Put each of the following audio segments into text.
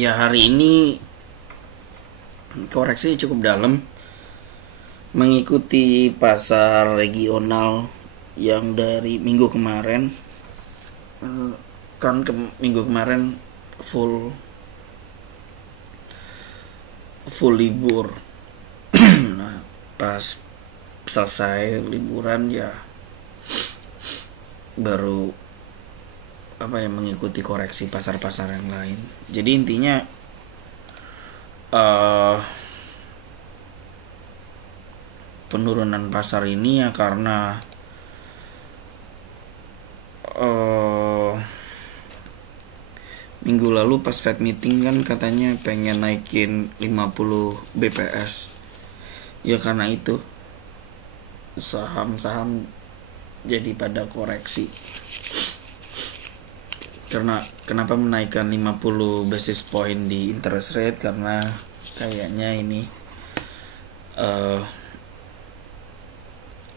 Ya hari ini koreksi cukup dalam, mengikuti pasar regional yang dari minggu kemarin. Kan minggu kemarin full full libur. Nah, pas selesai liburan ya baru mengikuti koreksi pasar-pasar yang lain. Jadi intinya penurunan pasar ini ya karena minggu lalu pas Fed meeting kan katanya pengen naikin 50 BPS. Ya karena itu saham-saham jadi pada koreksi. Karena kenapa menaikkan 50 basis point di interest rate, karena kayaknya ini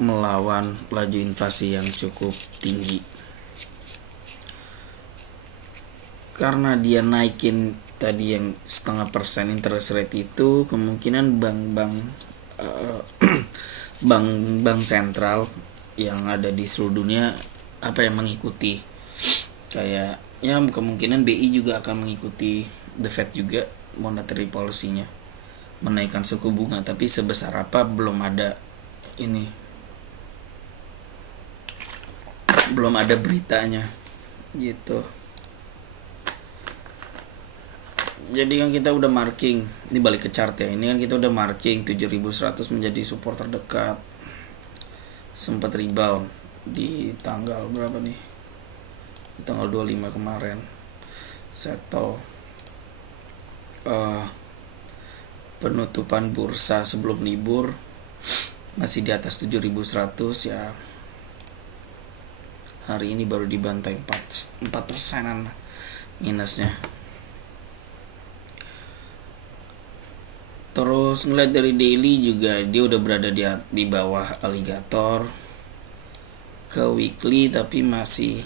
melawan laju inflasi yang cukup tinggi. Karena dia naikin tadi yang 0,5% interest rate itu, kemungkinan bank sentral yang ada di seluruh dunia yang mengikuti. Kayak ya kemungkinan BI juga akan mengikuti the Fed juga, monetary policy-nya menaikkan suku bunga, tapi sebesar apa belum ada beritanya gitu. Jadi kan kita udah marking, ini balik ke chart ya, ini kan kita udah marking 7100 menjadi support terdekat, sempat rebound di tanggal berapa nih, di tanggal 25 kemarin, settle penutupan bursa sebelum libur masih di atas 7100 ya. Hari ini baru dibantai 4%-an minusnya. Terus ngeliat dari daily juga dia udah berada di bawah alligator. Ke weekly tapi masih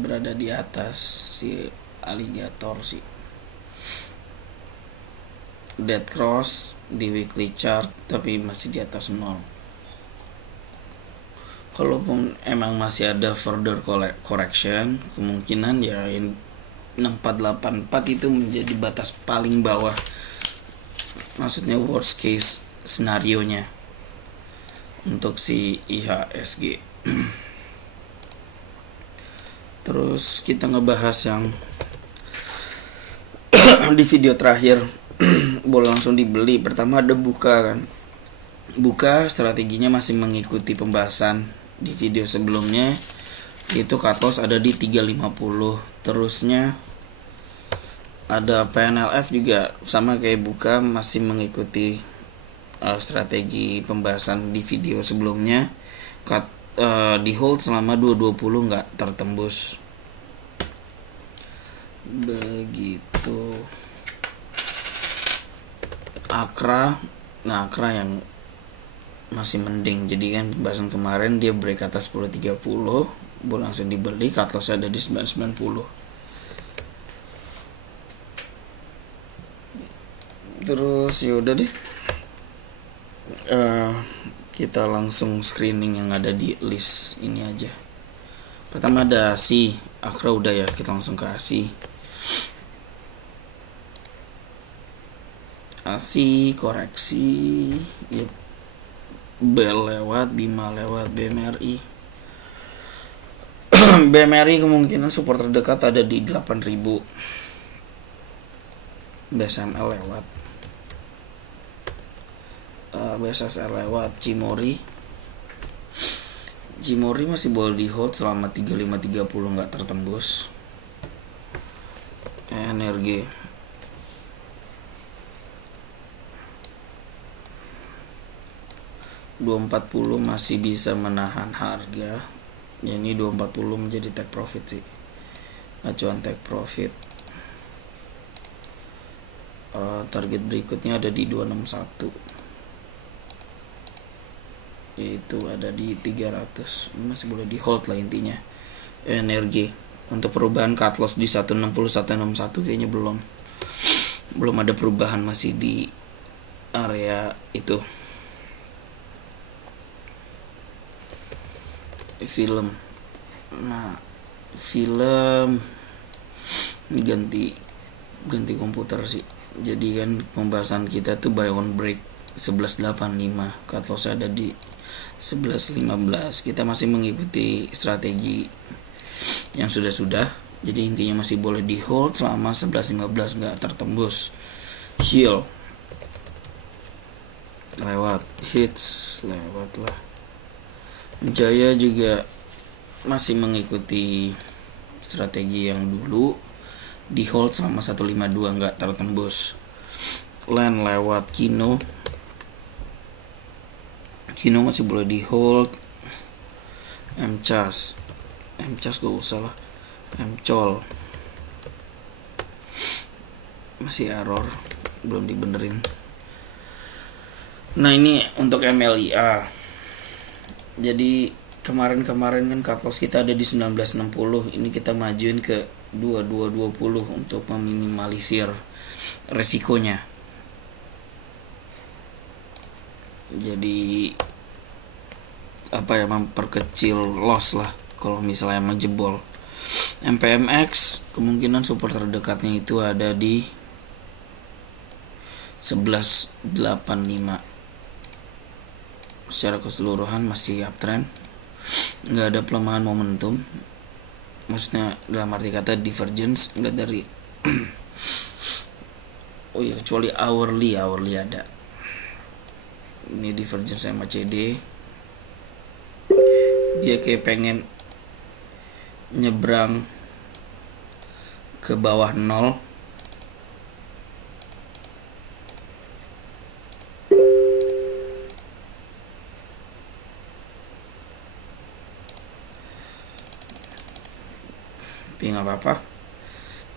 berada di atas si alligator sih. Dead cross di weekly chart tapi masih di atas 0. Kalaupun emang masih ada further correction, kemungkinan ya 6484 itu menjadi batas paling bawah, maksudnya worst case scenario nya untuk si IHSG. Terus kita ngebahas yang di video terakhir boleh langsung dibeli. Pertama ada Buka kan. Buka strateginya masih mengikuti pembahasan di video sebelumnya, itu cut loss ada di 350. Terusnya ada PNLF juga sama kayak Buka, masih mengikuti strategi pembahasan di video sebelumnya, di hold selama 220 nggak tertembus. Begitu. Akra yang masih mending, jadi kan pembahasan kemarin dia break atas 10.30, boleh langsung dibeli, cut loss ada di 990. Terus yaudah deh, kita langsung screening yang ada di list ini aja. Pertama ada ASI, Akra udah ya, kita langsung ke ASI. ASI koreksi ya, Bel lewat, Bima lewat, BMRI BMRI kemungkinan support terdekat ada di 8000. BSML lewat, BSSL lewat. Cimori masih boleh di hold selama 3530 nggak tertembus. Energi 240 masih bisa menahan harga. Ya, ini 240 menjadi take profit sih, acuan take profit. Target berikutnya ada di 261, yaitu ada di 300. Masih boleh di hold lah intinya. Energi Untuk perubahan cut loss di 160 161 kayaknya belum ada perubahan, masih di area itu. Film, nah film ganti komputer sih. Jadi kan pembahasan kita tuh buy on break 11.85, cut loss ada di 11.15. Kita masih mengikuti strategi yang sudah. Jadi intinya masih boleh di hold selama 11.15 nggak tertembus. Heal lewat, hits lewat lah. Jaya juga masih mengikuti strategi yang dulu, di hold selama 152 nggak tertembus. Land lewat Kino masih boleh di hold. MCAS gak usah lah. MCOL masih error, belum dibenerin. Nah ini untuk MLIA. Jadi kemarin kan cut loss kita ada di 1960. Ini kita majuin ke 2220 untuk meminimalisir resikonya. Jadi memperkecil loss lah kalau misalnya menjebol. MPMX kemungkinan support terdekatnya itu ada di 11.85. Secara keseluruhan masih uptrend, nggak ada pelemahan momentum. Maksudnya dalam arti kata divergence nggak dari kecuali hourly ada. Ini divergence sama CD, dia kayak pengen nyebrang ke bawah 0. Tapi nggak apa-apa,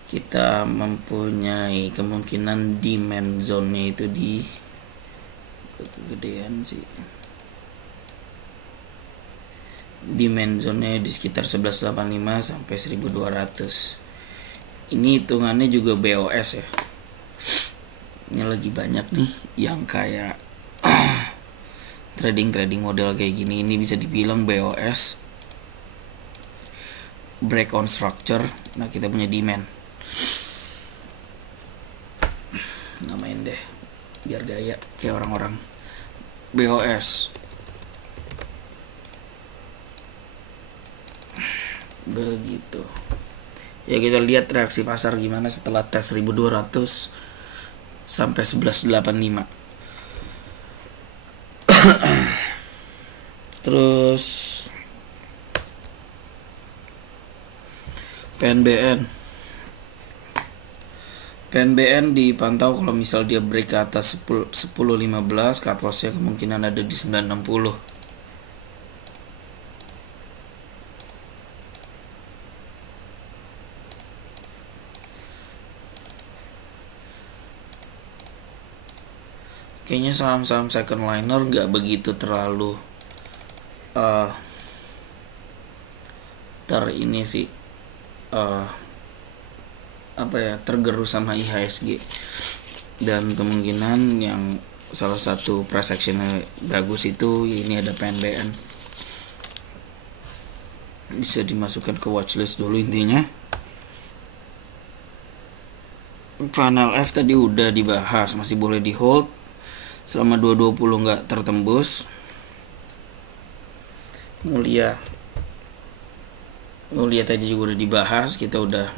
kita mempunyai kemungkinan demand zone-nya itu di kegedean sih. Demand zone-nya di sekitar 11.85 sampai 1.200. Ini hitungannya juga BOS ya. Ini lagi banyak nih yang kayak trading model kayak gini. Ini bisa dibilang BOS, break on structure. Nah kita punya demand, namain deh biar gaya kayak orang-orang. BOS begitu ya. Kita lihat reaksi pasar gimana setelah tes 1.200 sampai 11.85. Terus PNBN dipantau kalau misal dia break ke atas 10.15, cut loss-nya kemungkinan ada di 9.60. Kayaknya saham-saham second liner nggak begitu terlalu tergerus sama IHSG, dan kemungkinan yang salah satu price actionnya bagus itu ini ada PNBN, bisa dimasukkan ke watchlist dulu. Intinya panel F tadi udah dibahas, masih boleh di hold selama 220 nggak tertembus. Mulia tadi juga udah dibahas, kita udah.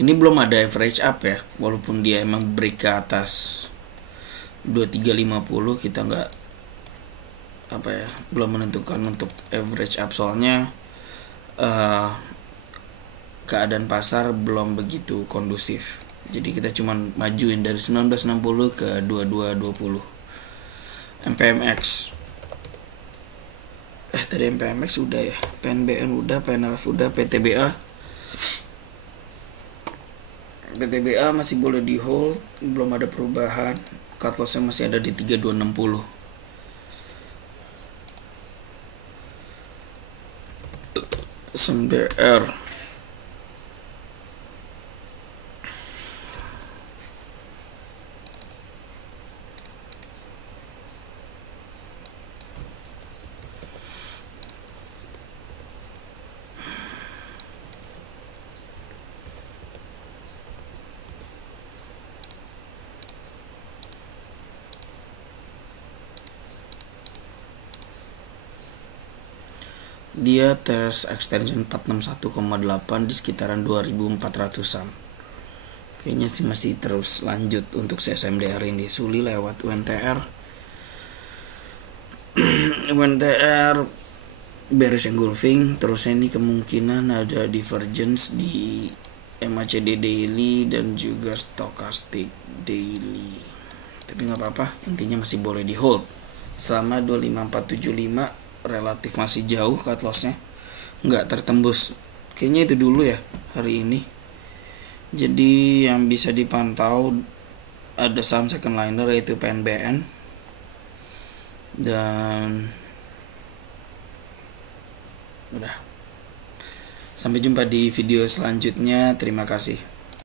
Ini belum ada average up ya, walaupun dia emang break ke atas 2350, kita nggak belum menentukan untuk average up, soalnya keadaan pasar belum begitu kondusif. Jadi kita cuma majuin dari 1960 ke 2220. MPMX tadi MPMX udah ya, PNBN udah, PNLF udah, PTBA masih boleh di hold, belum ada perubahan. Cut loss-nya masih ada di 3260. SMDR dia tes extension 461,8 di sekitaran 2400-an. Kayaknya sih masih terus lanjut untuk CSMDR ini. Suli lewat UNTR. UNTR bearish engulfing, terus ini kemungkinan ada divergence di MACD daily dan juga stochastic daily. Tapi nggak apa-apa, intinya masih boleh di hold selama 25475 relatif masih jauh cut lossnya, nggak tertembus. Kayaknya itu dulu ya hari ini. Jadi yang bisa dipantau ada saham second liner yaitu PNBN, dan udah. Sampai jumpa di video selanjutnya. Terima kasih.